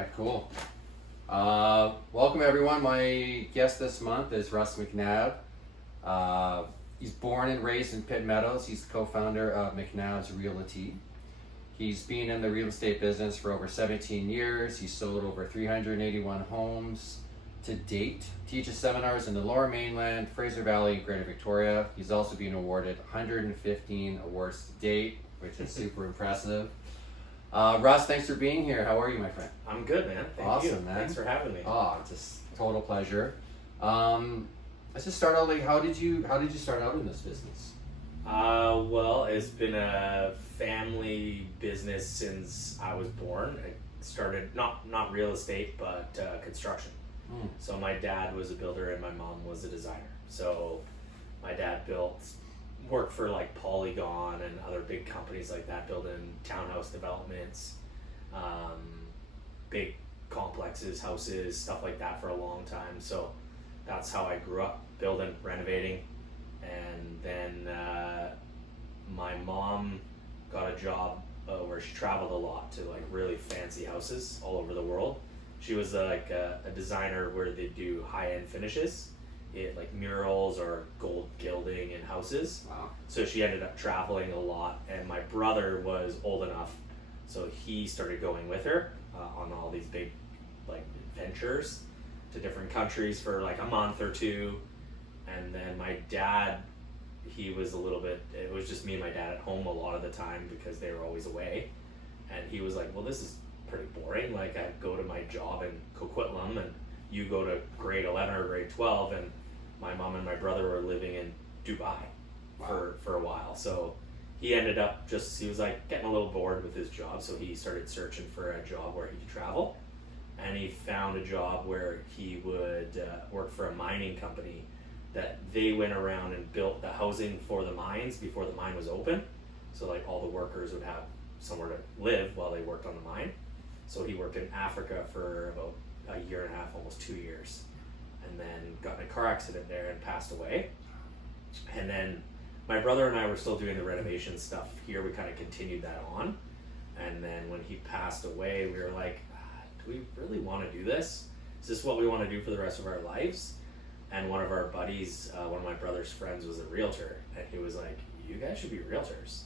right, cool. Welcome everyone. My guest this month is Russ Macnab. He's born and raised in Pitt Meadows. He's the co-founder of Macnab's Realty. He's been in the real estate business for over 17 years. He's sold over 381 homes to date. Teaches seminars in the Lower Mainland, Fraser Valley, and Greater Victoria. He's also been awarded 115 awards to date, which is super impressive. Russ, thanks for being here. How are you, my friend? I'm good, man. Thank you. Man. Thanks for having me. Oh, it's a total pleasure. Let's just start out. Like, how did you start out in this business? Well, it's been a family business since I was born. I started not real estate, but construction. So my dad was a builder and my mom was a designer. So my dad worked for like Polygon and other big companies like that, building townhouse developments, big complexes, houses, stuff like that for a long time. So that's how I grew up, building, renovating. And then my mom got a job where she traveled a lot to like really fancy houses all over the world. She was like a designer where they do high-end finishes, like murals or gold gilding in houses. Wow. So she ended up traveling a lot, and my brother was old enough, so he started going with her on all these big like adventures to different countries for like a month or two. And then my dad, it was just me and my dad at home a lot of the time because they were always away. And he was like, well, this is pretty boring. Like, I go to my job in Coquitlam and you go to grade 11 or grade 12, and my mom and my brother were living in Dubai. Wow. for a while. So he ended up he was like getting a little bored with his job, so he started searching for a job where he could travel. And he found a job where he would work for a mining company that they went around and built the housing for the mines before the mine was open. So like all the workers would have somewhere to live while they worked on the mine. So he worked in Africa for about a year and a half, almost 2 years, and then got in a car accident there and passed away. And then my brother and I were still doing the renovation stuff here. We kind of continued that on. And then when he passed away, we were like, do we really want to do this? Is this what we want to do for the rest of our lives? And one of our buddies, one of my brother's friends, was a realtor, and he was like, you guys should be realtors.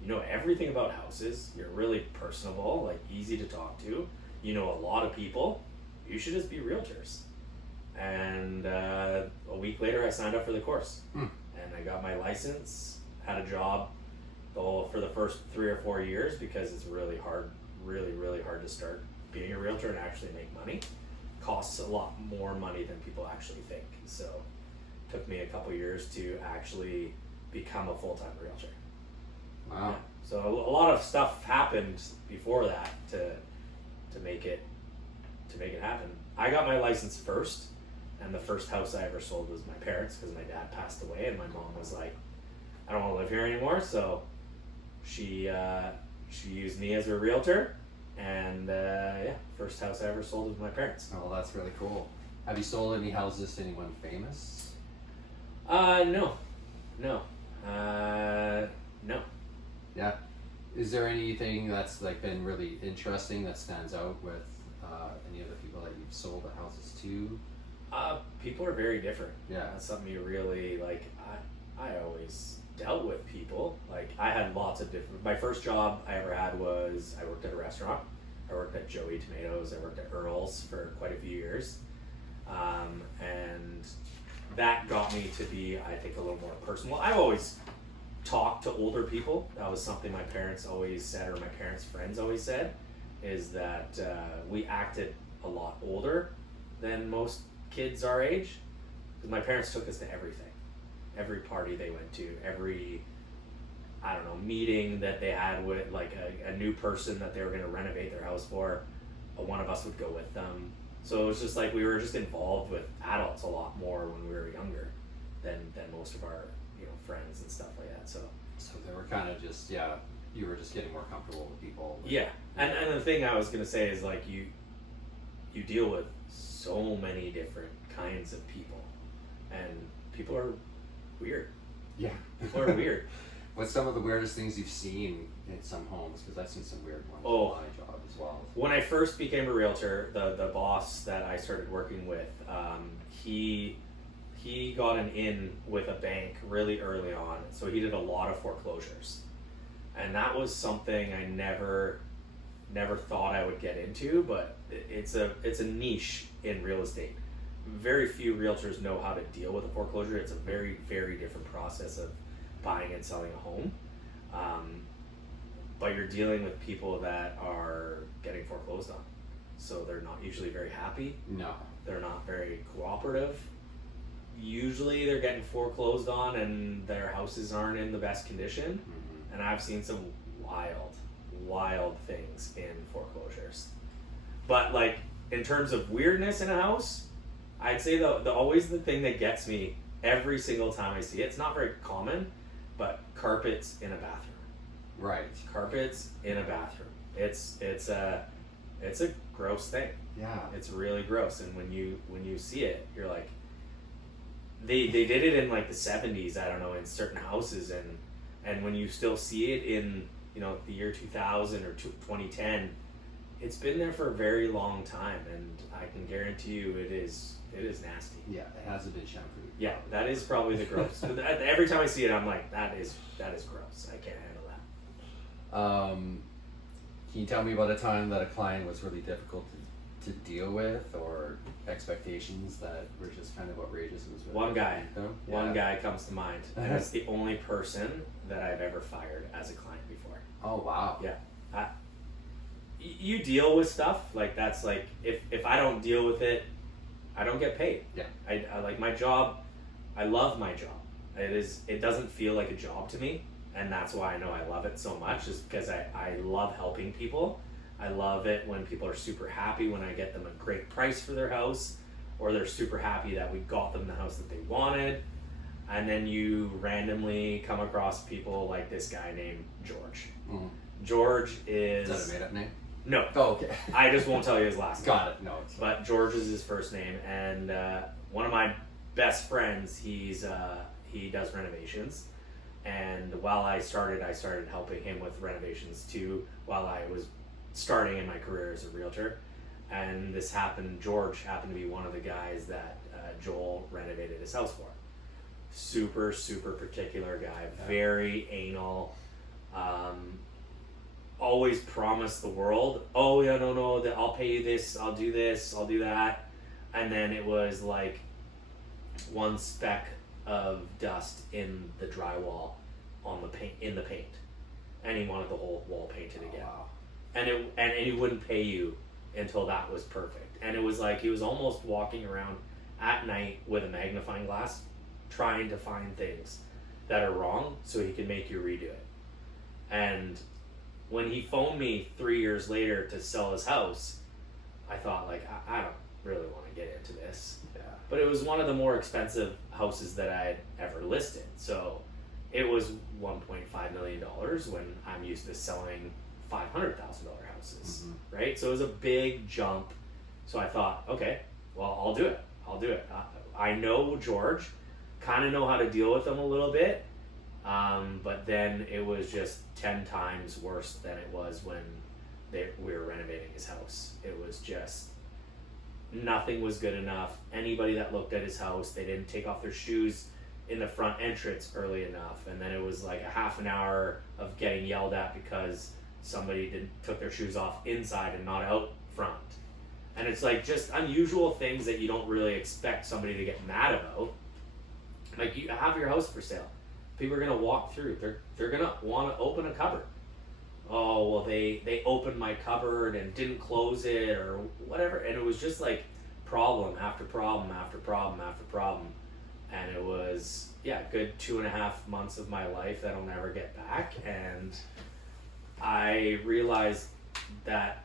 You know everything about houses. You're really personable, like easy to talk to. You know a lot of people. You should just be realtors. And a week later, I signed up for the course. And I got my license, had a job for the first 3 or 4 years because it's really hard to start being a realtor and actually make money. Costs a lot more money than people actually think. So it took me a couple years to actually become a full-time realtor. Wow. Yeah. So a lot of stuff happened before that to make it happen. I got my license first, and the first house I ever sold was my parents because my dad passed away, and my mom was like, I don't want to live here anymore. So she used me as her realtor, and first house I ever sold was my parents. Oh, that's really cool. Have you sold any houses to anyone famous? No. Yeah. Is there anything that's like been really interesting that stands out with any of the people that you've sold the houses to? People are very different. Yeah. That's something you really like. I always dealt with people. Like, I had lots of different. My first job I ever had was I worked at a restaurant. I worked at Joey Tomatoes. I worked at Earl's for quite a few years, and that got me to be, I think, a little more personal. I've always talked to older people. That was something my parents always said, or my parents' friends always said, is that we acted a lot older than most kids our age. Because my parents took us to everything. Every party they went to, every, I don't know, meeting that they had with like a new person that they were going to renovate their house for, one of us would go with them. So it was just like we were just involved with adults a lot more when we were younger than most of our friends and stuff like that. So they were kind of just, you were just getting more comfortable with people. Yeah, and the thing I was going to say is like you deal with so many different kinds of people, and people are weird. Yeah. People are weird. What's some of the weirdest things you've seen in some homes? Because I've seen some weird ones Oh. in my job as well. When I first became a realtor, the boss that I started working with, he got an in with a bank really early on, so he did a lot of foreclosures, and that was something I never thought I would get into, but it's a niche in real estate. Very few realtors know how to deal with a foreclosure. It's a very, very different process of buying and selling a home. But you're dealing with people that are getting foreclosed on. So they're not usually very happy. No. They're not very cooperative. Usually they're getting foreclosed on and their houses aren't in the best condition. Mm-hmm. And I've seen some wild things in foreclosures. But like in terms of weirdness in a house, I'd say the always the thing that gets me every single time I see it, it's not very common, but carpets in a bathroom. Right. Carpets in a bathroom. It's a gross thing. Yeah. It's really gross, and when you see it, you're like, they did it in like the 70s, I don't know, in certain houses, and when you still see it in, you know, the year 2000 or 2010, it's been there for a very long time, and I can guarantee you it is nasty. Yeah, it hasn't been shampooed. Yeah, that is probably the gross. Every time I see it, I'm like, that is gross. I can't handle that. Can you tell me about a time that a client was really difficult to deal with, or expectations that were just kind of outrageous? It was really One guy. them? One guy comes to mind, and it's the only person that I've ever fired as a client before. Oh wow. Yeah. You deal with stuff like that's like if I don't deal with it, I don't get paid. Yeah. I like my job. I love my job. It doesn't feel like a job to me, and that's why I know I love it so much, is because I love helping people. I love it when people are super happy when I get them a great price for their house, or they're super happy that we got them the house that they wanted. And then you randomly come across people like this guy named George. Mm-hmm. George is... Is that a made-up name? No. Oh, okay. I just won't tell you his last name. Got it. No, it's But George is his first name, and one of my best friends, he does renovations. And while I started helping him with renovations too, while I was starting in my career as a realtor. And George happened to be one of the guys that Joel renovated his house for. Super, super particular guy, very anal, always promised the world, oh yeah, no, that I'll pay you this, I'll do that. And then it was like one speck of dust in the drywall on the paint, and he wanted the whole wall painted again. Wow. And he wouldn't pay you until that was perfect. And it was like he was almost walking around at night with a magnifying glass trying to find things that are wrong so he could make you redo it. And when he phoned me 3 years later to sell his house, I thought, like, I don't really want to get into this. Yeah. But it was one of the more expensive houses that I had ever listed. So it was $1.5 million when I'm used to selling $500,000 houses, Mm-hmm. right? So it was a big jump. So I thought, okay, well, I'll do it. I know George, kind of know how to deal with him a little bit, but then it was just 10 times worse than it was when we were renovating his house. It was just, nothing was good enough. Anybody that looked at his house, they didn't take off their shoes in the front entrance early enough, and then it was like a half an hour of getting yelled at because somebody took their shoes off inside and not out front. And it's like just unusual things that you don't really expect somebody to get mad about. Like, you have your house for sale, people are gonna walk through, they're gonna want to open a cupboard. Oh well, they opened my cupboard and didn't close it or whatever, and it was just like problem after problem after problem after problem. And it was, a good 2.5 months of my life that I'll never get back. And I realized that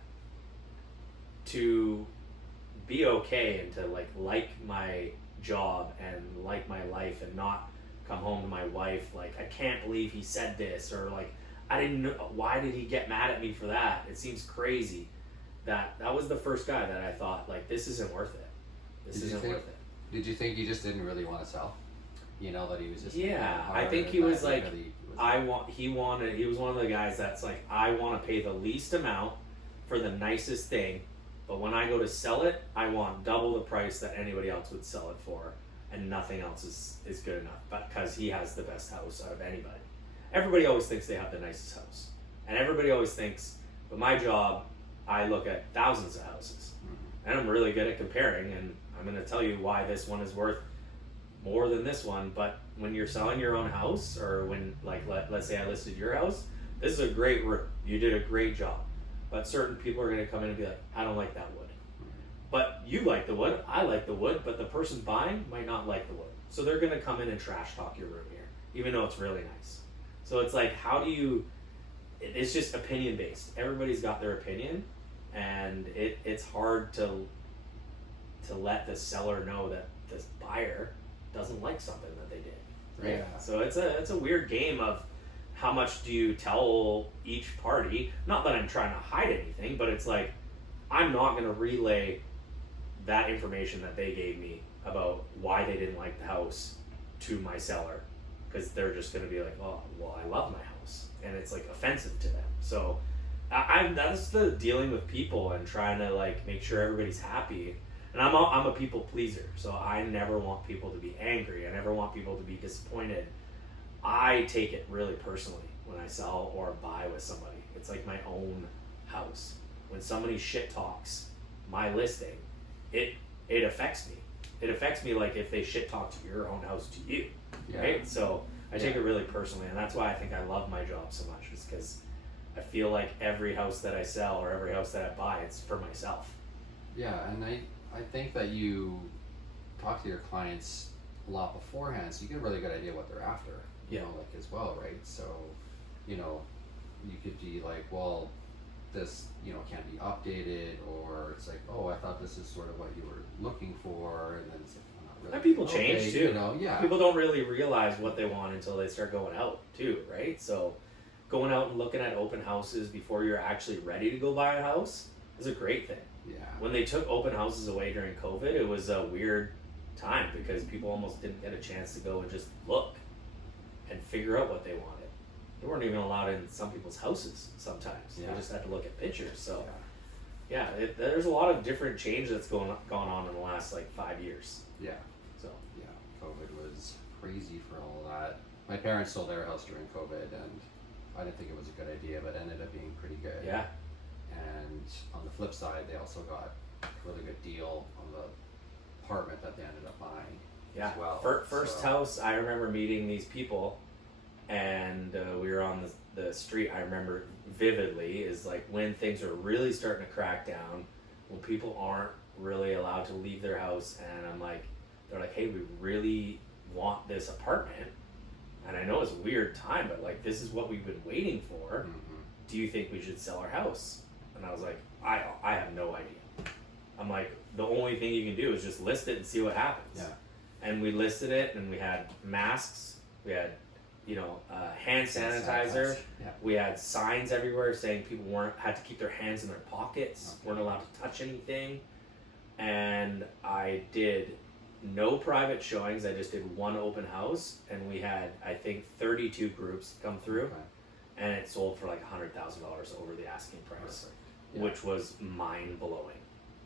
to be okay and to like my job and like my life and not come home to my wife like, I can't believe he said this, or like, I didn't know, why did he get mad at me for that? It seems crazy. That was the first guy that I thought, like, this isn't worth it. This isn't worth it. Did you think he just didn't really want to sell? You know, that he was just... Yeah, hard, I think he and was that like, really was He was one of the guys that's like, I want to pay the least amount for the nicest thing, but when I go to sell it, I want double the price that anybody else would sell it for, and nothing else is good enough. But because he has the best house out of anybody, everybody always thinks they have the nicest house, and everybody always thinks. But my job, I look at thousands of houses, and I'm really good at comparing, and I'm going to tell you why this one is worth more than this one. But when you're selling your own house, or when, like, let's say I listed your house, this is a great room. You did a great job. But certain people are going to come in and be like, I don't like that wood. But you like the wood, I like the wood, but the person buying might not like the wood. So they're going to come in and trash talk your room here, even though it's really nice. So it's like, how do you, it's just opinion based. Everybody's got their opinion, and it's hard to let the seller know that this buyer doesn't like something that they did, right? Yeah. So it's a weird game of how much do you tell each party. Not that I'm trying to hide anything, but it's like, I'm not going to relay that information that they gave me about why they didn't like the house to my seller, because they're just going to be like, oh, well, I love my house, and it's like offensive to them. So that's the dealing with people and trying to like make sure everybody's happy. And I'm a people pleaser, so I never want people to be angry. I never want people to be disappointed. I take it really personally when I sell or buy with somebody. It's like my own house. When somebody shit talks my listing, it affects me. It affects me like if they shit talk to your own house to you, right? So I take it really personally, and that's why I think I love my job so much. Is because I feel like every house that I sell or every house that I buy, it's for myself. Yeah, and I think that you talk to your clients a lot beforehand, so you get a really good idea what they're after. You know, like as well, right? So, you know, you could be like, well, this, you know, can't be updated, or it's like, oh, I thought this is sort of what you were looking for, and then it's like, well, not really. And people change too. You know, People don't really realize what they want until they start going out too, right? So, going out and looking at open houses before you're actually ready to go buy a house is a great thing. Yeah. When they took open houses away during COVID, it was a weird time because people almost didn't get a chance to go and just look and figure out what they wanted. They weren't even allowed in some people's houses sometimes. They just had to look at pictures. So, there's a lot of different change that's gone on in the last like 5 years. Yeah. So. Yeah, COVID was crazy for all that. My parents sold their house during COVID, and I didn't think it was a good idea, but it ended up being pretty good. Yeah. And on the flip side, they also got a really good deal on the apartment that they ended up buying. Yeah. As well. First house, I remember meeting these people, and we were on the street. I remember vividly is like when things are really starting to crack down, when people aren't really allowed to leave their house, and I'm like, they're like, hey, we really want this apartment, and I know it's a weird time, but like this is what we've been waiting for. Mm-hmm. Do you think we should sell our house? And I was like, I have no idea. I'm like, the only thing you can do is just list it and see what happens. Yeah. And we listed it, and we had masks, we had, hand sanitizer. Yeah. We had signs everywhere saying people had to keep their hands in their pockets, weren't allowed to touch anything. And I did no private showings. I just did one open house, and we had, I think, 32 groups come through, and it sold for like $100,000 over the asking price, which was mind blowing.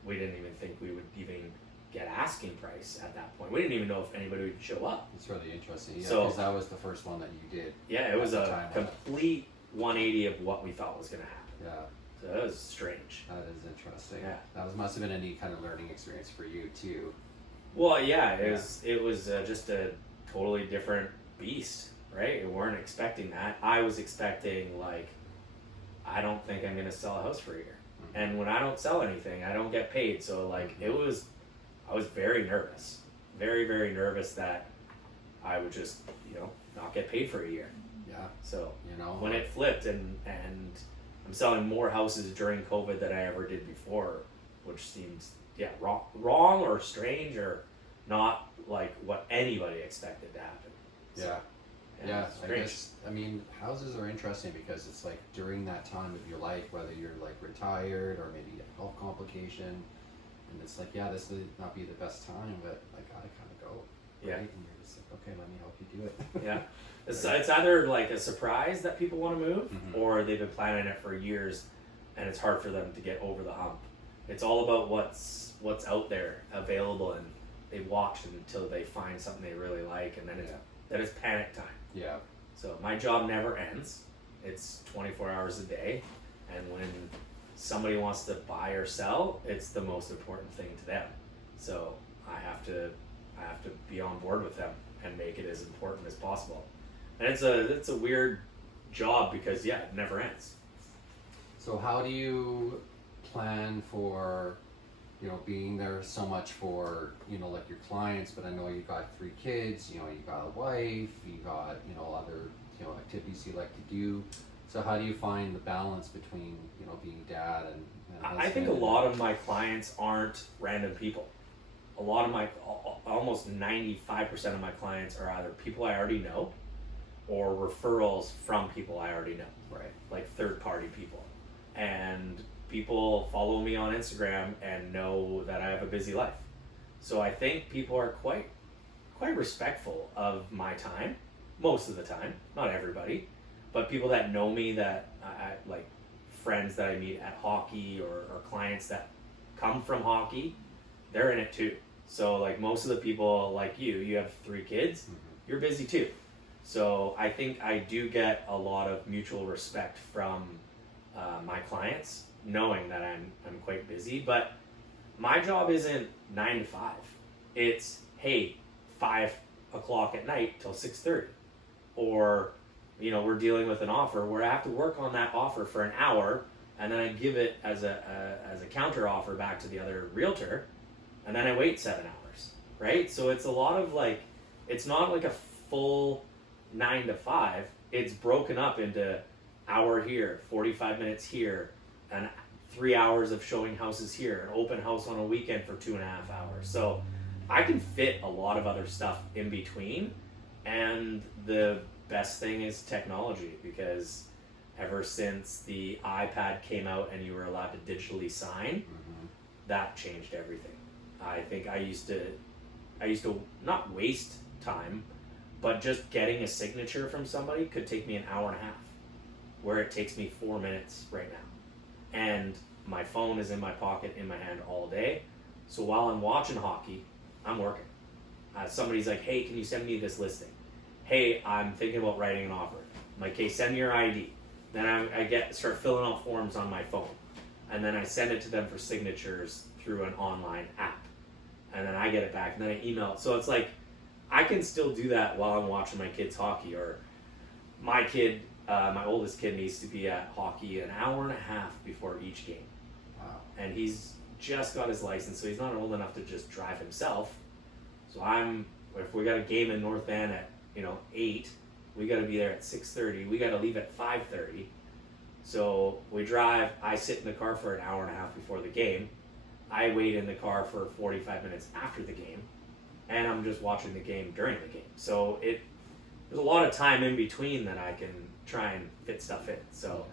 We didn't even think we would even get asking price at that point. We didn't even know if anybody would show up. It's really interesting. Yeah, So- because that was the first one that you did. Yeah, it was at the a time. complete 180 of what we thought was going to happen. Yeah, So that was strange. that is interesting. Yeah. That must have been a neat kind of learning experience for you too. Well, yeah, it was just a totally different beast, right? We weren't expecting that. I was expecting like, I don't think I'm going to sell a house for a year. Mm-hmm. And when I don't sell anything, I don't get paid. So like I was very nervous, very, very nervous that I would just, not get paid for a year. Yeah. So When when it flipped and I'm selling more houses during COVID than I ever did before, which seems wrong or strange or not like what anybody expected to happen. So, Yeah, it's I strange. guess, houses are interesting because it's like during that time of your life, whether you're like retired or maybe a health complication, and it's like, this would not be the best time, but I gotta kind of go. Yeah. right? And you're just like, okay, let me help you do it. Yeah. It's either like a surprise that people want to move, Mhm. or they've been planning it for years, and it's hard for them to get over the hump. It's all about what's out there available, and they watch until they find something they really like, and then it's panic time. Yeah. So my job never ends. It's 24 hours a day, and when somebody wants to buy or sell, it's the most important thing to them. So I have to be on board with them and make it as important as possible. And it's a weird job because it never ends. So how do you plan for, being there so much for, like your clients, but I know you got 3 kids, you got a wife, you got, other, activities you like to do. So how do you find the balance between, being dad and I think a lot of my clients aren't random people. A lot of almost 95% of my clients are either people I already know or referrals from people I already know. Right. Like third-party people. And people follow me on Instagram and know that I have a busy life. So I think people are quite respectful of my time, most of the time, not everybody, but people that know me, that I like friends that I meet at hockey, or clients that come from hockey, they're in it too. So like most of the people like you have 3 kids, you're busy too. So I think I do get a lot of mutual respect from my clients, knowing that I'm quite busy. But my job isn't 9 to 5. It's, hey, 5 o'clock at night till 6:30, or we're dealing with an offer where I have to work on that offer for an hour, and then I give it as a counter offer back to the other realtor, and then I wait 7 hours, right? So it's a lot of it's not like a full 9 to 5. It's broken up into hour here, 45 minutes here, and 3 hours of showing houses here, an open house on a weekend for 2.5 hours. So I can fit a lot of other stuff in between, and the best thing is technology, because ever since the iPad came out and you were allowed to digitally sign, that changed everything. I think I used to not waste time, but just getting a signature from somebody could take me an hour and a half, where it takes me 4 minutes right now. And my phone is in my pocket, in my hand all day. So while I'm watching hockey, I'm working. Somebody's like, hey, can you send me this listing? Hey, I'm thinking about writing an offer. I'm like, hey, send me your ID. Then I start filling out forms on my phone. And then I send it to them for signatures through an online app. And then I get it back, and then I email it. So it's like, I can still do that while I'm watching my kids hockey. Or my kid, my oldest kid, needs to be at hockey an hour and a half before each game. Wow. And he's just got his license, so he's not old enough to just drive himself. So if we got a game in North Van at 8, we got to be there at 6:30. We got to leave at 5:30. So we drive. I sit in the car for an hour and a half before the game. I wait in the car for 45 minutes after the game, and I'm just watching the game during the game. So there's a lot of time in between that I can try and fit stuff in. So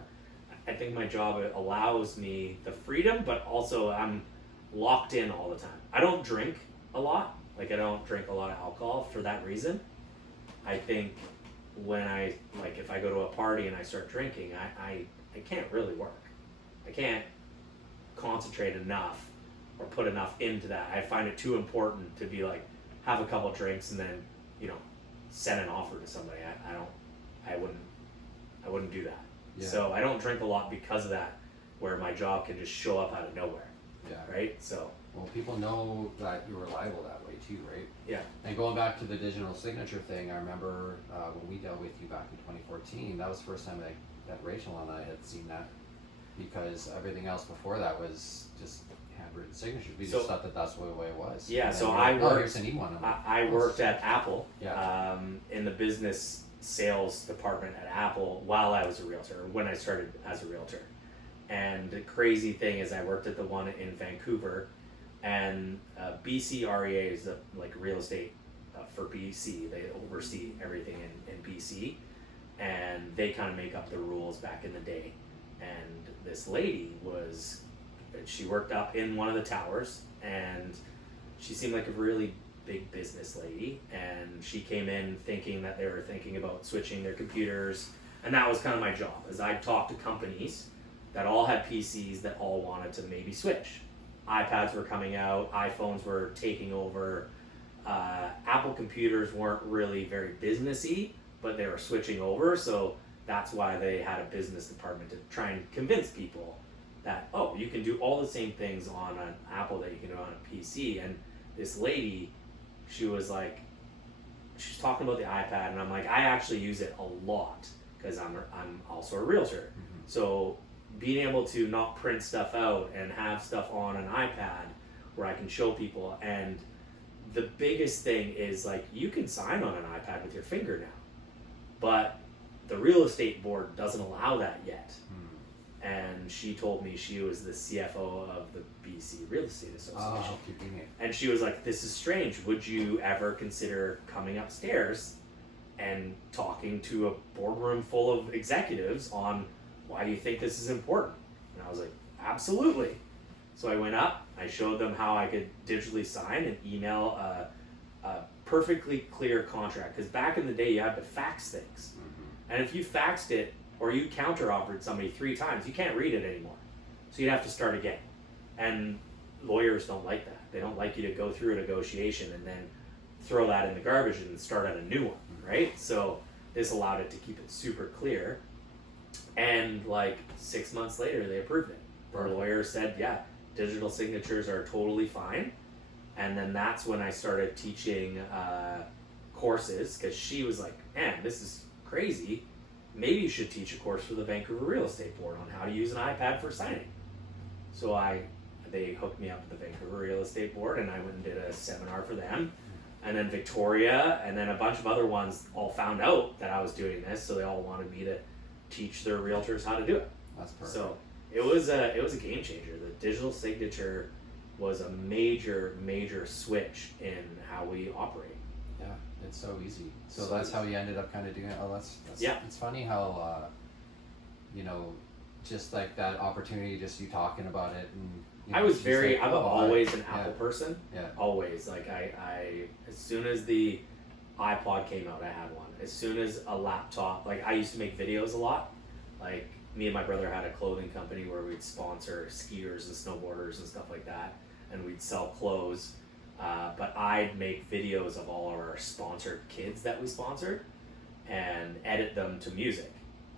I think my job allows me the freedom, but also I'm locked in all the time. I don't drink a lot. I don't drink a lot of alcohol for that reason. I think when if I go to a party and I start drinking, I can't really work. I can't concentrate enough or put enough into that. I find it too important to be have a couple drinks and then, send an offer to somebody. I wouldn't do that. Yeah. So I don't drink a lot because of that, where my job can just show up out of nowhere. Yeah. Right? So. Well, people know that you're reliable that way too, right? Yeah. And going back to the digital signature thing, I remember when we dealt with you back in 2014, that was the first time that Rachel and I had seen that, because everything else before that was just handwritten signatures. We just thought that that's the way it was. Yeah, so I worked at Apple, yeah. In the business sales department at Apple while I was a realtor, when I started as a realtor. And the crazy thing is I worked at the one in Vancouver, and BC REA is real estate for BC. They oversee everything in BC, and they kind of make up the rules back in the day. And this lady she worked up in one of the towers, and she seemed like a really big business lady, and she came in thinking that they were thinking about switching their computers, and that was kind of my job, as I'd talk to companies that all had PCs that all wanted to maybe switch. iPads were coming out, iPhones were taking over, Apple computers weren't really very businessy, but they were switching over, so that's why they had a business department to try and convince people that, oh, you can do all the same things on an Apple that you can do on a PC. And this lady, she was like, she's talking about the iPad, and I'm like, I actually use it a lot because I'm also a realtor. So being able to not print stuff out and have stuff on an iPad where I can show people, and the biggest thing is like you can sign on an iPad with your finger now, but the real estate board doesn't allow that yet. And she told me she was the CFO of the BC Real Estate Association. And she was like, this is strange. Would you ever consider coming upstairs and talking to a boardroom full of executives on why do you think this is important? And I was like, absolutely. So I went up, I showed them how I could digitally sign and email a perfectly clear contract. Because back in the day, you had to fax things. And if you faxed it, or you counter-offered somebody 3 times, you can't read it anymore. So you'd have to start again. And lawyers don't like that. They don't like you to go through a negotiation and then throw that in the garbage and start at a new one, right? So this allowed it to keep it super clear. And like 6 months later, they approved it. Our lawyer said, yeah, digital signatures are totally fine. And then that's when I started teaching courses, because she was like, man, this is crazy. Maybe you should teach a course for the Vancouver Real Estate Board on how to use an iPad for signing. So they hooked me up with the Vancouver Real Estate Board, and I went and did a seminar for them. And then Victoria, and then a bunch of other ones all found out that I was doing this, so they all wanted me to teach their realtors how to do it. That's perfect. So it was a game changer. The digital signature was a major switch in how we operate. Yeah, it's so easy. So that's how you ended up kind of doing it. Oh, that's yeah. It's funny how just like that opportunity, just you talking about it, and I was I'm always an Apple person. Yeah. Always. Like I as soon as the iPod came out, I had one. As soon as a laptop, like I used to make videos a lot. Like me and my brother had a clothing company where we'd sponsor skiers and snowboarders and stuff like that, and we'd sell clothes. But I'd make videos of all of our sponsored kids that we sponsored and edit them to music.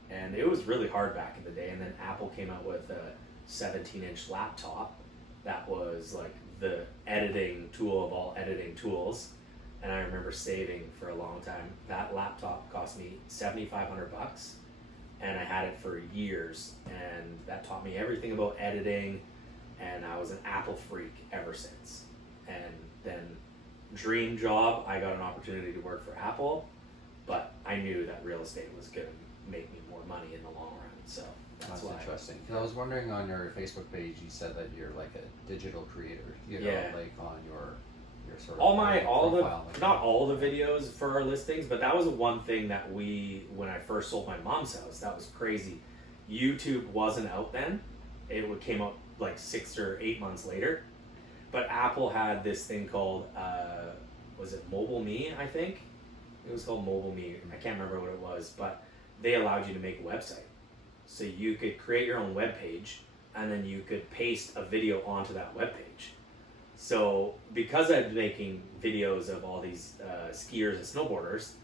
And it was really hard back in the day. And then Apple came out with a 17-inch laptop that was like the editing tool of all editing tools. And I remember saving for a long time. That laptop cost me $7,500, and I had it for years. And that taught me everything about editing. And I was an Apple freak ever since. And then dream job, I got an opportunity to work for Apple, but I knew that real estate was going to make me more money in the long run. So that's why. Interesting. 'Cause I was wondering, on your Facebook page, you said that you're like a digital creator. You know, Yeah. like on your sort of all profile, not all the videos for our listings, but that was one thing that when I first sold my mom's house, that was crazy. YouTube wasn't out then. It came out like 6 or 8 months later. But Apple had this thing called, was it Mobile Me, I think? It was called Mobile Me. I can't remember what it was, but they allowed you to make a website. So you could create your own web page, and then you could paste a video onto that web page. So because I've been making videos of all these skiers and snowboarders,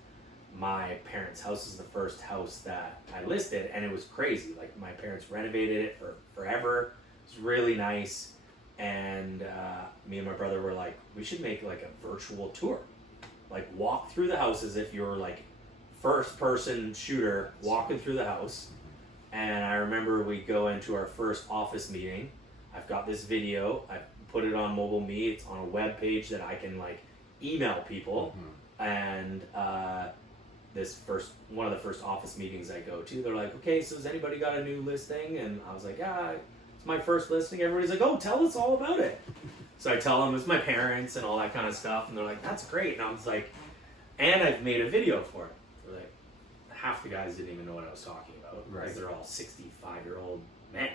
my parents' house was the first house that I listed, and it was crazy. Like my parents renovated it for forever. It was really nice. And me and my brother were like, we should make like a virtual tour, like walk through the house as if you're like first person shooter walking through the house. And I remember we go into our first office meeting. I've got this video, I put it on Mobile Me, it's on a web page that I can like email people. And one of the first office meetings I go to, they're like, okay, so has anybody got a new listing? And I was like, yeah, it's my first listing. Everybody's like, oh, tell us all about it. So I tell them it's my parents and all that kind of stuff, and they're like, that's great. And I was like, and I've made a video for it. They're like, half the guys didn't even know what I was talking about, because they're all 65-year-old men,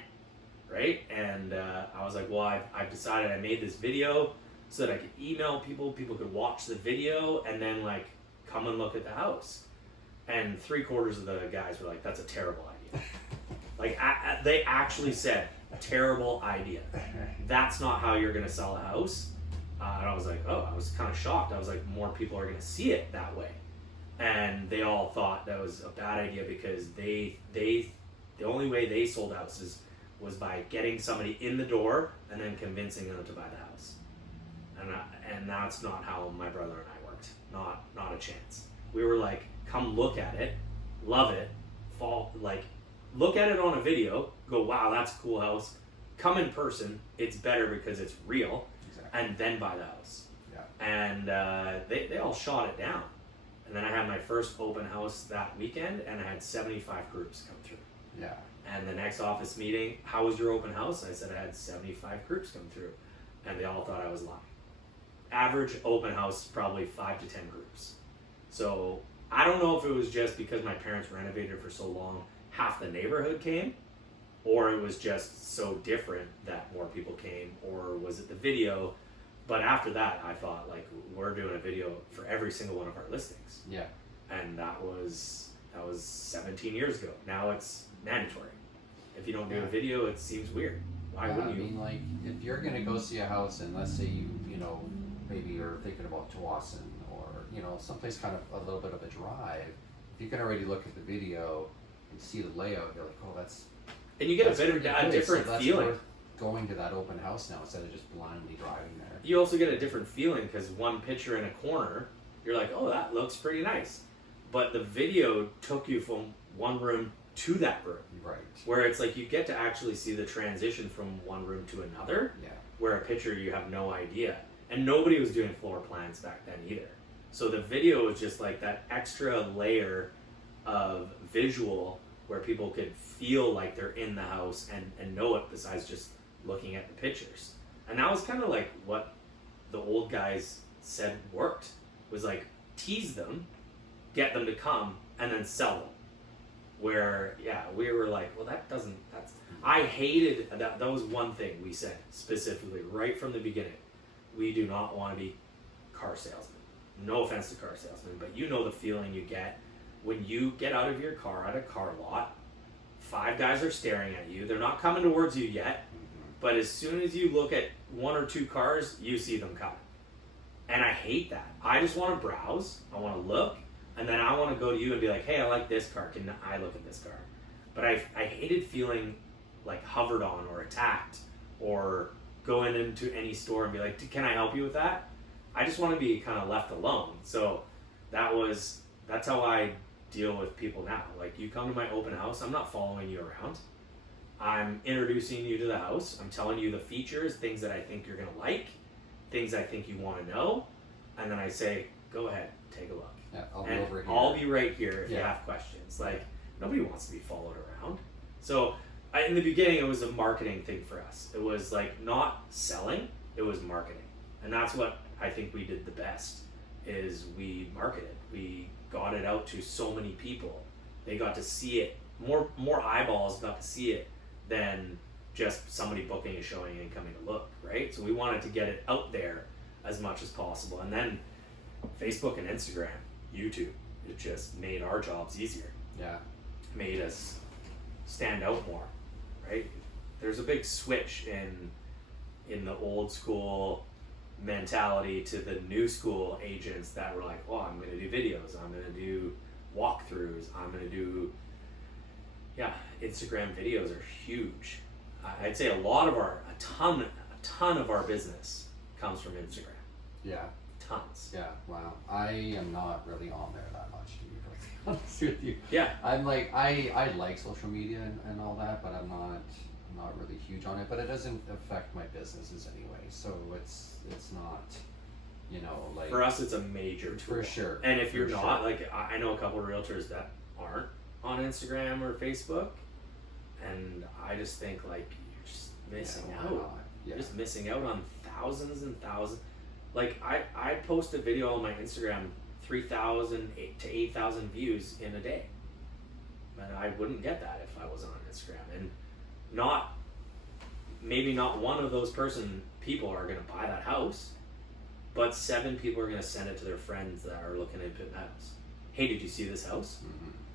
right? And I was like, well, I've decided I made this video. so that I could email people, people could watch the video, and then like come and look at the house. And 3/4 of the guys were like, "That's a terrible idea." Like they actually said, "Terrible idea. That's not how you're gonna sell a house." And I was like, "Oh," I was kind of shocked. I was like, "More people are gonna see it that way," and they all thought that was a bad idea because the only way they sold houses was by getting somebody in the door and then convincing them to buy the house. And that's not how my brother and I worked. Not a chance. We were like, come look at it, love it, look at it on a video, go, wow, that's a cool house. Come in person, it's better because it's real, exactly. And then buy the house. Yeah. And they all shot it down. And then I had my first open house that weekend, and I had 75 groups come through. Yeah. And the next office meeting, how was your open house? I said I had 75 groups come through, and they all thought I was lying. Average open house, probably 5 to 10 groups. So I don't know if it was just because my parents renovated for so long, half the neighborhood came, or it was just so different that more people came, or was it the video? But after that, I thought, like, we're doing a video for every single one of our listings. Yeah. And that was 17 years ago. Now it's mandatory. If you don't do a video, it seems weird. Why wouldn't you? I mean, like, if you're gonna go see a house, and let's say you know, maybe you're thinking about Tawasin, or, you know, someplace kind of a little bit of a drive, if you can already look at the video and see the layout, you're like, oh, that's... And you get a different feeling. Worth going to that open house now instead of just blindly driving there. You also get a different feeling because one picture in a corner, you're like, oh, that looks pretty nice. But the video took you from one room to that room. Right. Where it's like you get to actually see the transition from one room to another. Yeah. Where a picture you have no idea. And nobody was doing floor plans back then either. So the video was just like that extra layer of visual where people could feel like they're in the house and know it besides just looking at the pictures. And that was kind of like what the old guys said worked. Was like tease them, get them to come, and then sell them. Where, yeah, we were like, well, I hated, that was one thing we said specifically right from the beginning. We do not want to be car salesmen. No offense to car salesmen, but you know the feeling you get when you get out of your car at a car lot, 5 guys are staring at you, they're not coming towards you yet, but as soon as you look at 1 or 2 cars, you see them coming. And I hate that. I just want to browse, I want to look, and then I want to go to you and be like, hey, I like this car, can I look at this car? But I hated feeling like hovered on or attacked, or going into any store and be like, can I help you with that? I just want to be kind of left alone. So that's how I deal with people now. Like, you come to my open house, I'm not following you around. I'm introducing you to the house. I'm telling you the features, things that I think you're going to like, things I think you want to know. And then I say, go ahead, take a look. Yeah, I'll be over here. I'll be right here if you have questions. Like, nobody wants to be followed around. So in the beginning, it was a marketing thing for us. It was like not selling, it was marketing. And that's what I think we did the best, is we marketed. We got it out to so many people. They got to see it. More eyeballs got to see it than just somebody booking a showing and coming to look, right? So we wanted to get it out there as much as possible. And then Facebook and Instagram, YouTube, it just made our jobs easier. Yeah. Made us stand out more, right? There's a big switch in the old school mentality to the new school agents that were like, oh, I'm going to do videos, I'm going to do walkthroughs, I'm going to do, Instagram videos are huge. I'd say a ton of our business comes from Instagram. Yeah. Tons. Yeah, wow. I am not really on there that much, to be perfectly honest with you. Yeah. I'm like, I like social media and all that, but I'm not really huge on it, but it doesn't affect my businesses anyway, so it's not, you know, like... For us, it's a major tool. For sure. And if you're not, like, I know a couple of realtors that aren't on Instagram or Facebook, and I just think, like, you're just missing out. Yeah. You're just missing out on thousands and thousands. Like, I post a video on my Instagram, 3,000 to 8,000 views in a day. And I wouldn't get that if I was on Instagram. And maybe not one of those people are going to buy that house, but 7 people are going to send it to their friends that are looking at Pitt Meadows. Hey, did you see this house?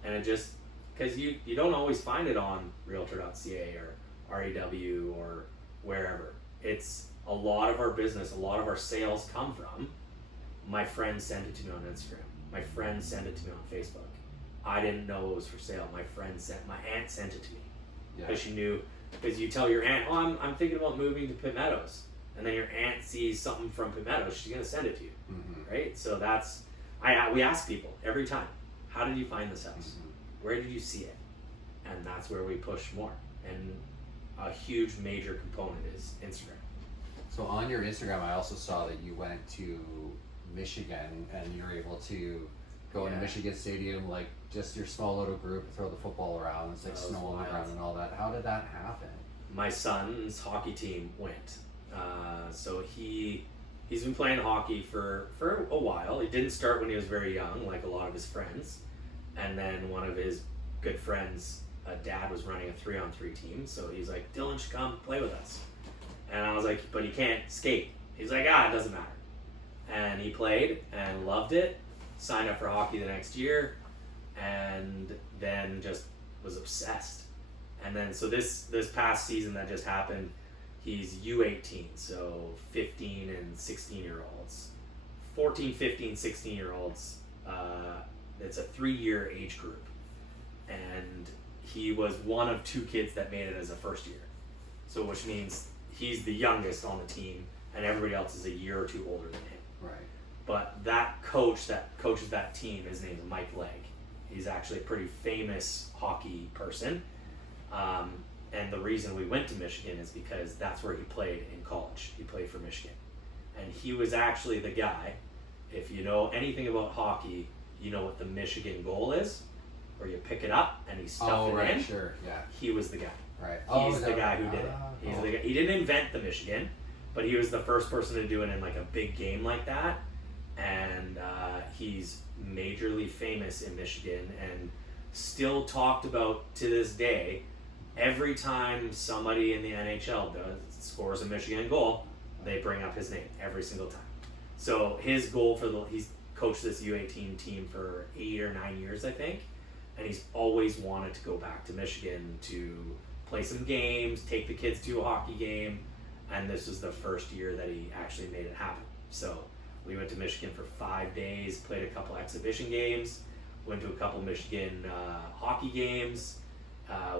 And it just, because you don't always find it on realtor.ca or REW or wherever. It's a lot of our business, a lot of our sales come from my friend sent it to me on Instagram. My friend sent it to me on Facebook. I didn't know it was for sale. My aunt sent it to me because she knew. Because you tell your aunt, oh, I'm thinking about moving to Pitt Meadows, and then your aunt sees something from Pitt Meadows, she's gonna send it to you, right? So that's we ask people every time, how did you find this house? Where did you see it? And that's where we push more. And a huge major component is Instagram. So on your Instagram, I also saw that you went to Michigan and you were able to go into Michigan Stadium, like just your small little group, throw the football around. It's like snow on the ground and all that. How did that happen? My son's hockey team went. So he's been playing hockey for a while. He didn't start when he was very young, like a lot of his friends. And then one of his good friends, dad was running a 3-on-3 team. So he's like, Dylan should come play with us. And I was like, but he can't skate. He's like, it doesn't matter. And he played and loved it, signed up for hockey the next year, and then just was obsessed. And then, so this past season that just happened, he's U18, so 15 and 16-year-olds. 14, 15, 16-year-olds. It's a 3-year age group. And he was one of 2 kids that made it as a first year. So which means he's the youngest on the team, and everybody else is a year or 2 older than him. Right. But that coach that coaches that team, his name is Mike Legg. He's actually a pretty famous hockey person. And the reason we went to Michigan is because that's where he played in college. He played for Michigan. And he was actually the guy, if you know anything about hockey, you know what the Michigan goal is, where you pick it up and he stuffed it in. Sure, yeah. He was the guy. Right. He's the guy who did it. He's the guy. He didn't invent the Michigan, but he was the first person to do it in like a big game like that. And he's majorly famous in Michigan and still talked about to this day. Every time somebody in the NHL scores a Michigan goal, they bring up his name every single time. So his goal he's coached this U18 team for 8 or 9 years, I think, and he's always wanted to go back to Michigan to play some games, take the kids to a hockey game, and this was the first year that he actually made it happen. So we went to Michigan for 5 days, played a couple exhibition games, went to a couple Michigan hockey games,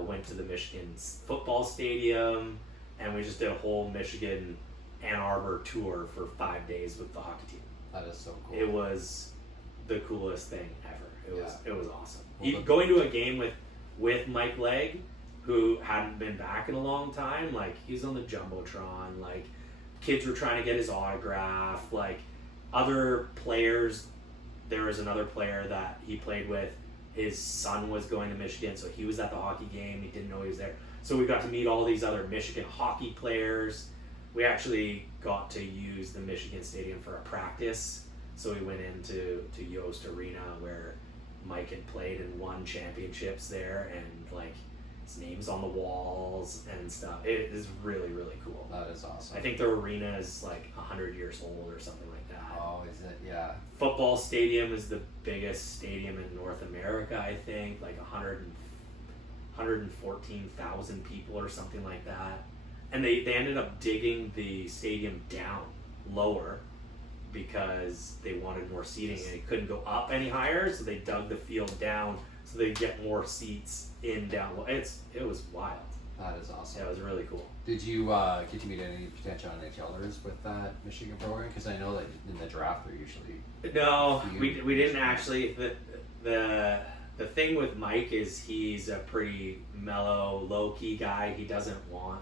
went to the Michigan football stadium, and we just did a whole Michigan Ann Arbor tour for 5 days with the hockey team. That is so cool. It was the coolest thing ever. It was awesome. Well, Going to a game with Mike Legg, who hadn't been back in a long time, like he's on the Jumbotron, like kids were trying to get his autograph, like other players. There was another player that he played with, his son was going to Michigan, so he was at the hockey game, he didn't know he was there. So we got to meet all these other Michigan hockey players. We actually got to use the Michigan Stadium for a practice. So we went into Yost Arena where Mike had played and won championships there, and like his name's on the walls and stuff. It is really, really cool. That is awesome. I think the arena is like 100 years old or something like that. Oh, is it? Yeah. Football stadium is the biggest stadium in North America, I think, like 114,000 people or something like that. And they ended up digging the stadium down lower because they wanted more seating and they couldn't go up any higher, so they dug the field down so they get more seats down low. It was wild. That is awesome. Yeah, it was really cool. Did you get to meet any potential NHLers with that Michigan program? Because I know that in the draft they're usually... No, we didn't actually. The thing with Mike is he's a pretty mellow, low-key guy. He doesn't want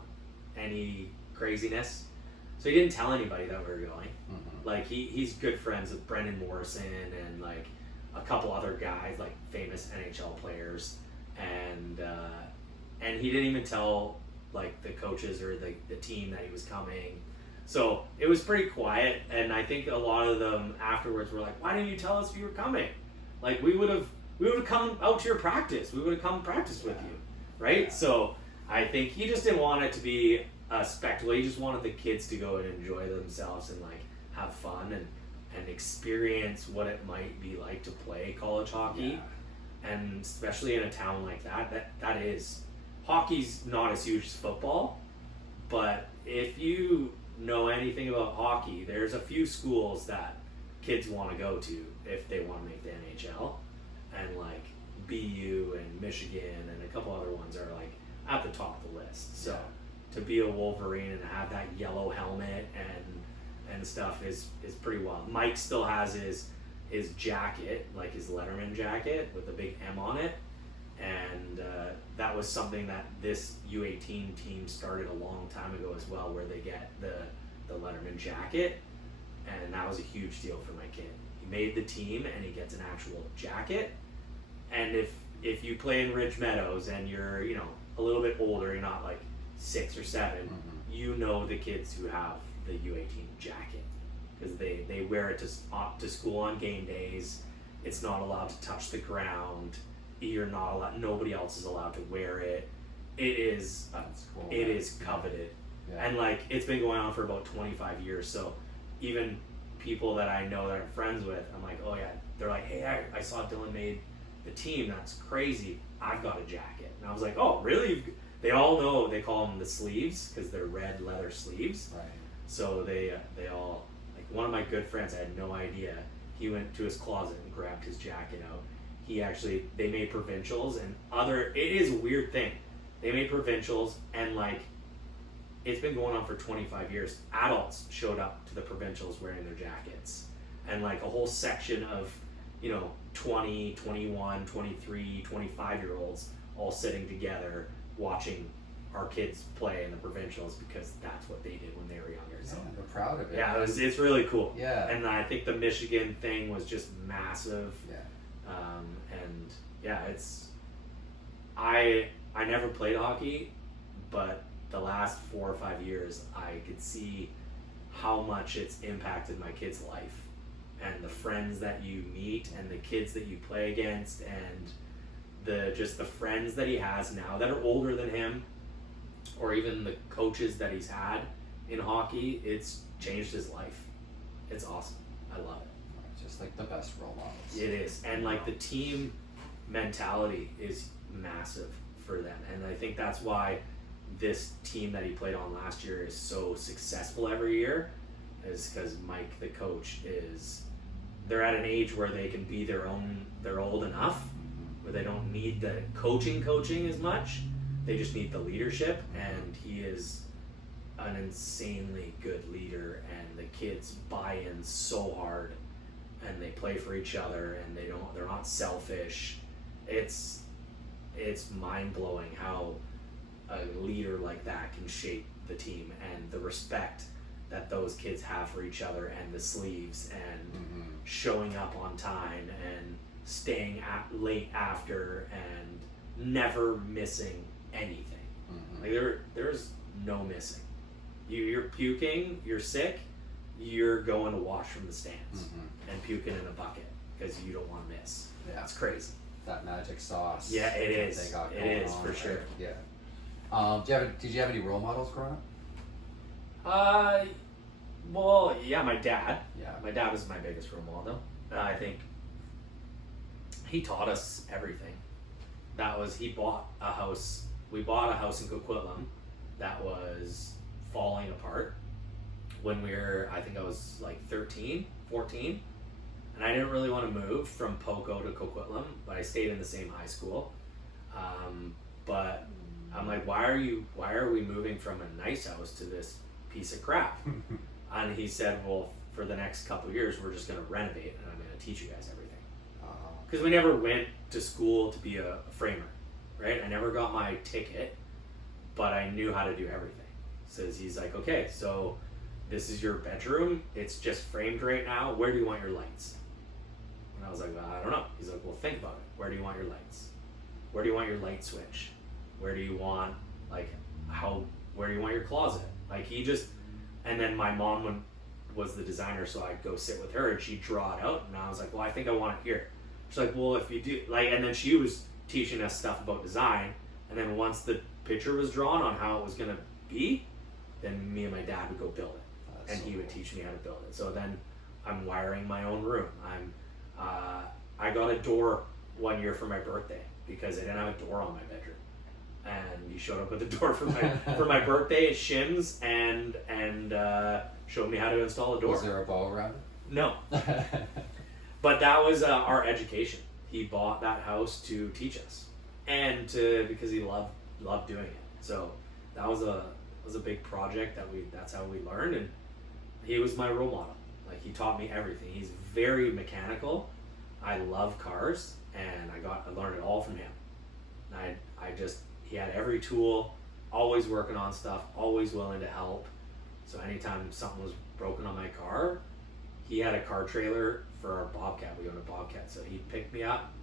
any craziness. So he didn't tell anybody that we were going. Like he's good friends with Brendan Morrison and like a couple other guys, like famous NHL players, and he didn't even tell like the coaches or the team that he was coming. So it was pretty quiet, and I think a lot of them afterwards were like, "Why didn't you tell us you were coming? Like we would have come out to your practice. We would have come practice with you, right?" Yeah. So I think he just didn't want it to be a spectacle. He just wanted the kids to go and enjoy themselves and like have fun and experience what it might be like to play college hockey. And especially in a town like that is, hockey's not as huge as football, but if you know anything about hockey, there's a few schools that kids want to go to if they want to make the NHL, and like BU and Michigan and a couple other ones are like at the top of the list. So to be a Wolverine and have that yellow helmet and stuff is pretty wild. Mike still has his jacket, like his Letterman jacket with a big M on it, and that was something that this U18 team started a long time ago as well, where they get the Letterman jacket, and that was a huge deal for my kid. He made the team and he gets an actual jacket, and if you play in Ridge Meadows and you're a little bit older, you're not like 6 or 7, you know the kids who have the U18 jacket, because they wear it to school on game days. It's not allowed to touch the ground. You're not allowed. Nobody else is allowed to wear it. It is cool, it is coveted, and like it's been going on for about 25 years. So even people that I know that I'm friends with, I'm like, oh yeah, they're like, hey, I saw Dylan made the team. That's crazy. I've got a jacket, and I was like, oh really? They all know. They call them the sleeves because they're red leather sleeves. Right. So they all, like, one of my good friends, I had no idea, he went to his closet and grabbed his jacket out. They made provincials and it is a weird thing. They made provincials, and like, it's been going on for 25 years. Adults showed up to the provincials wearing their jackets, and like a whole section of 20, 21, 23, 25-year-olds all sitting together watching our kids play in the provincials, because that's what they did when they were younger. So they're proud of it. yeah, it's really cool. Yeah. And I think the Michigan thing was just massive. Yeah. And yeah, I never played hockey, but the last 4 or 5 years I could see how much it's impacted my kid's life, and the friends that you meet and the kids that you play against, and the friends that he has now that are older than him, or even the coaches that he's had in hockey. It's changed his life. It's awesome. I love it. Just like the best role models. It is. And like the team mentality is massive for them. And I think that's why this team that he played on last year is so successful every year, is because Mike, the coach, they're at an age where they can be they're old enough where they don't need the coaching as much. They just need the leadership, and he is an insanely good leader, and the kids buy in so hard, and they play for each other, and they're not selfish. It's mind-blowing how a leader like that can shape the team, and the respect that those kids have for each other, and the sleeves, and showing up on time, and staying late after, and never missing anything. Like there's no missing. You're puking, you're sick, you're going to wash from the stands and puking in a bucket because you don't want to miss. Yeah. It's crazy. That magic sauce. Yeah, it that is. They got It going is on, for right? sure. Yeah. Did you have any role models growing up? Well, yeah, my dad. Yeah. My dad was my biggest role model. I think he taught us everything. He bought a house. We bought a house in Coquitlam that was falling apart when I think I was like 13, 14. And I didn't really want to move from Poco to Coquitlam, but I stayed in the same high school. But I'm like, why are we moving from a nice house to this piece of crap? And he said, well, for the next couple of years, we're just going to renovate, and I'm going to teach you guys everything. Because we never went to school to be a framer, right? I never got my ticket, but I knew how to do everything. So he's like, okay, so this is your bedroom. It's just framed right now. Where do you want your lights? And I was like, well, I don't know. He's like, well, think about it. Where do you want your lights? Where do you want your light switch? Where do you want, where do you want your closet? And then my mom was the designer, so I'd go sit with her and she'd draw it out, and I was like, well, I think I want it here. She's like, well, if you do, and then she was teaching us stuff about design, and then once the picture was drawn on how it was going to be, then me and my dad would go build it. and he would teach me how to build it. So then I'm wiring my own room. I got a door one year for my birthday because I didn't have a door on my bedroom, and he showed up with a door for my birthday, shims, and showed me how to install a door. Was there a bow around it? No, but that was our education. He bought that house to teach us, and because he loved doing it. So that was a big project that's how we learned, and he was my role model. Like, he taught me everything. He's very mechanical. I love cars, and I learned it all from him. And he had every tool, always working on stuff, always willing to help. So anytime something was broken on my car, he had a car trailer for our Bobcat. We owned a Bobcat, so he'd pick me up,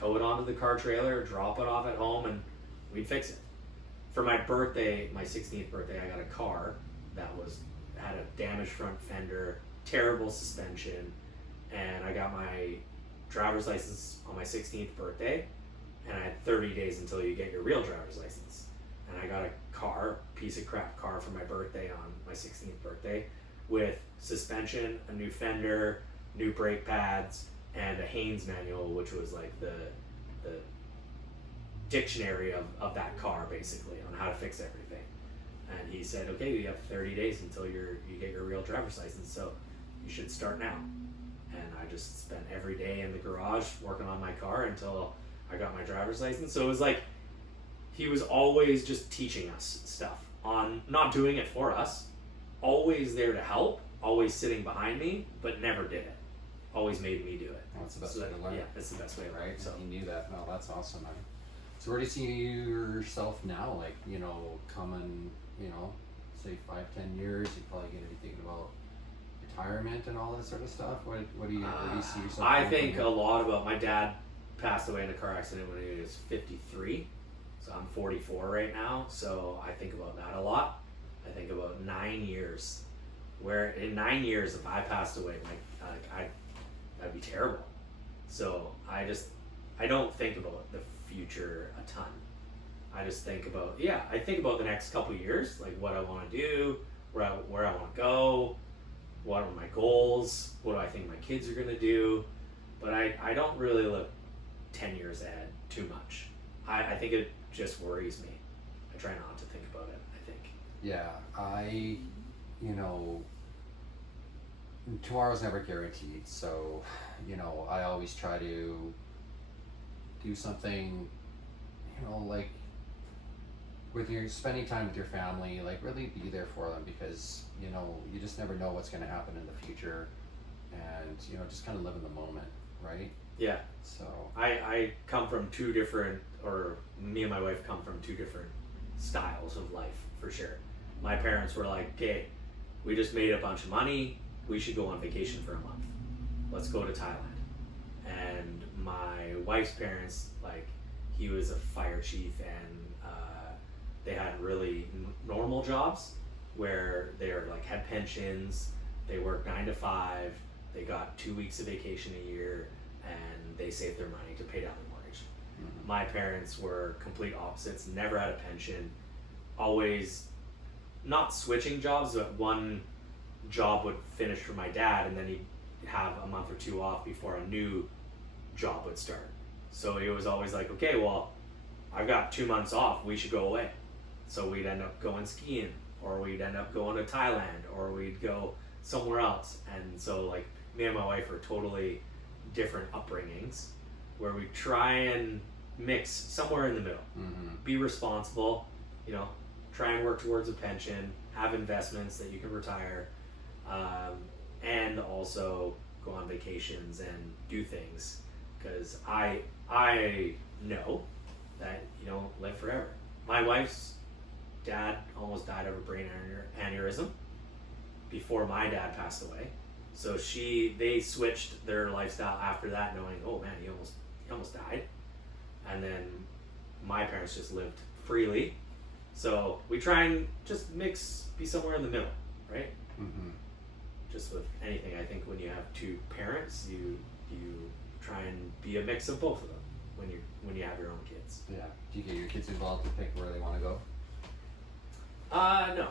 tow it onto the car trailer, drop it off at home, and we'd fix it. For my birthday, my 16th birthday, I got a car that had a damaged front fender, terrible suspension, and I got my driver's license on my 16th birthday, and I had 30 days until you get your real driver's license. And I got a piece of crap car for my birthday on my 16th birthday with suspension, a new fender, new brake pads, and a Haynes manual, which was like the dictionary of that car, basically, on how to fix everything. And he said, okay, you have 30 days until you get your real driver's license, so you should start now. And I just spent every day in the garage working on my car until I got my driver's license. So it was like he was always just teaching us stuff, on not doing it for us, always there to help, always sitting behind me, but never did it. Always made me do it. That's the best way to learn. Yeah, that's the best way, Right? So he knew that. No, that's awesome, man. So where do you see yourself now? Like, coming, say 5-10 years, you're probably going to be thinking about retirement and all that sort of stuff. Where do you see yourself? I think a lot about, my dad passed away in a car accident when he was 53. So I'm 44 right now. So I think about that a lot. I think about 9 years. Where in 9 years, if I passed away, that'd be terrible. So I don't think about the future a ton. I just think about, I think about the next couple of years, like what I want to do, where I want to go, what are my goals, what do I think my kids are going to do. But I don't really look 10 years ahead too much. I think it just worries me. I try not to think about it, I think. Yeah, tomorrow's never guaranteed, so I always try to do something, like with your spending time with your family, like really be there for them, because you just never know what's going to happen in the future, and just kind of live in the moment, right? Yeah. So I come from me and my wife come from two different styles of life, for sure. My parents were like, okay, we just made a bunch of money, we should go on vacation for a month. Let's go to Thailand. And my wife's parents, like, he was a fire chief, and they had really normal jobs where they're like had pensions, they worked 9 to 5, they got 2 weeks of vacation a year, and they saved their money to pay down the mortgage. Mm-hmm. My parents were complete opposites, never had a pension, always not switching jobs, but one job would finish for my dad, and then he'd have a month or two off before a new job would start. So it was always like, okay, well, I've got 2 months off, we should go away. So we'd end up going skiing, or we'd end up going to Thailand, or we'd go somewhere else. And so, like, me and my wife are totally different upbringings, where we try and mix somewhere in the middle. Mm-hmm. Be responsible, try and work towards a pension, have investments that you can retire, and also go on vacations and do things, because I know that you don't live forever. My wife's dad almost died of a brain aneurysm before my dad passed away, so they switched their lifestyle after that, knowing, oh man, he almost died. And then my parents just lived freely, so we try and just be somewhere in the middle, right? Mm-hmm. Just with anything, I think when you have two parents, you try and be a mix of both of them when you have your own kids. Yeah. Do you get your kids involved to pick where they want to go? No.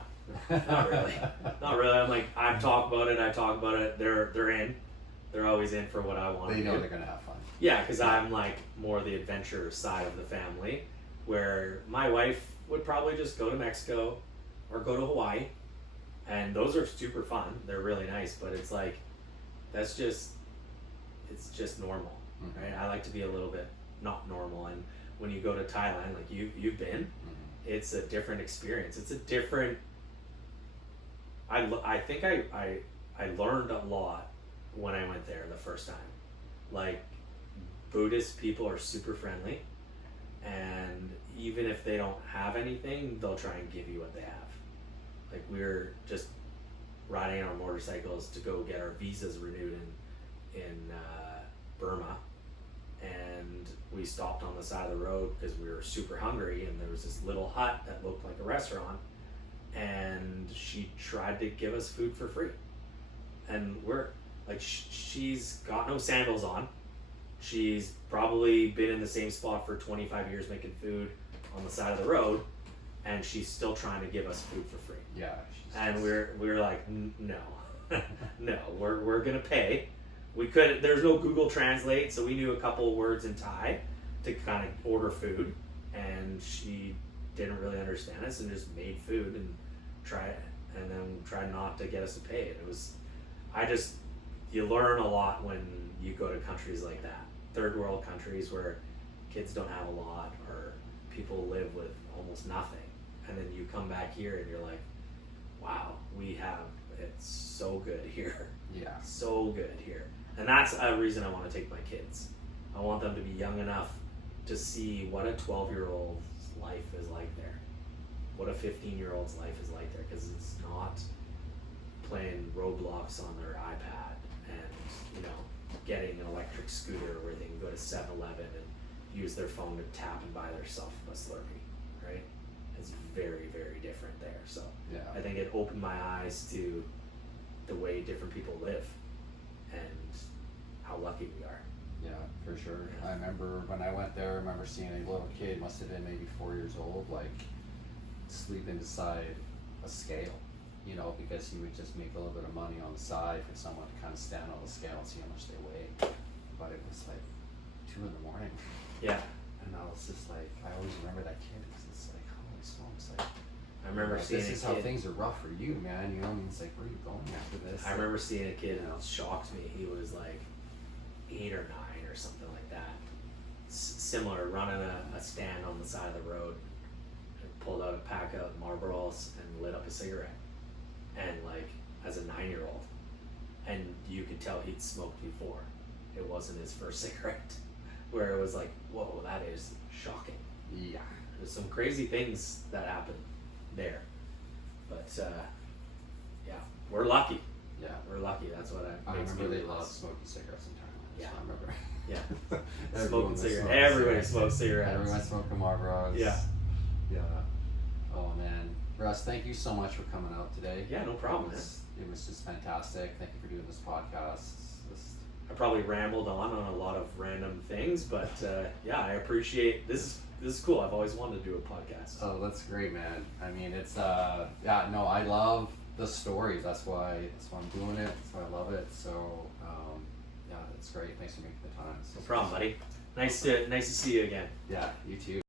Not really. Not really. I'm like, I talk about it. They're in. They're always in for what I want. They know they're gonna have fun. Yeah, because I'm like more the adventure side of the family, where my wife would probably just go to Mexico or go to Hawaii, and those are super fun. They're really nice, but it's like it's just normal, right? I like to be a little bit not normal, and when you go to Thailand, like you've been, it's a different experience. It's a different. I think I learned a lot when I went there the first time. Like, Buddhist people are super friendly, and even if they don't have anything, they'll try and give you what they have. Like, we were just riding our motorcycles to go get our visas renewed in Burma, and we stopped on the side of the road because we were super hungry, and there was this little hut that looked like a restaurant, and she tried to give us food for free. And we're like, she's got no sandals on. She's probably been in the same spot for 25 years making food on the side of the road, and she's still trying to give us food for free. Yeah. And we were like, no, no, we're gonna pay. We couldn't. There's no Google Translate, so we knew a couple of words in Thai to kind of order food, and she didn't really understand us and just made food and tried not to get us to pay it. It was, you learn a lot when you go to countries like that, third world countries where kids don't have a lot or people live with almost nothing, and then you come back here and you're like, wow, it's so good here. Yeah. So good here. And that's a reason I want to take my kids. I want them to be young enough to see what a 12-year-old's life is like there, what a 15-year-old's life is like there, because it's not playing Roblox on their iPad and, getting an electric scooter where they can go to 7-Eleven and use their phone to tap and buy themselves a Slurpee, right? It's very, very different there. So Yeah. I think it opened my eyes to the way different people live and how lucky we are. Yeah, for sure. I remember when I went there, I remember seeing a little kid, must have been maybe 4 years old, like sleeping beside a scale, because he would just make a little bit of money on the side for someone to kind of stand on the scale and see how much they weigh. But it was like 2 a.m. Yeah. And I was just like, I always remember that kid because it's like, holy smokes, like, I remember seeing this is how things are rough for you, man. It's like, where are you going after this? I remember seeing a kid and it shocked me. He was like 8 or 9 or something like that. Similar, running a stand on the side of the road, and pulled out a pack of Marlboros and lit up a cigarette. And like, as a 9-year-old, and you could tell he'd smoked before. It wasn't his first cigarette. Where it was like, whoa, that is shocking. Yeah. There's some crazy things that happen there. But yeah, we're lucky. Yeah. We're lucky. That's what I remember they realize. love smoking cigarettes in Thailand. Yeah. So I remember. Yeah. Smoking cigarettes. Everybody smokes cigarettes. Everyone smoking Marlboros. Yeah. Yeah. Oh man, Russ, thank you so much for coming out today. Yeah, no problem. It was just fantastic. Thank you for doing this podcast. I probably rambled on a lot of random things, but yeah, I appreciate this. This is cool. I've always wanted to do a podcast. Oh, that's great, man. I mean, it's I love the stories. That's why I'm doing it. That's why I love it. So yeah, it's great. Thanks for making the time. No problem, buddy. Nice to see you again. Yeah, you too.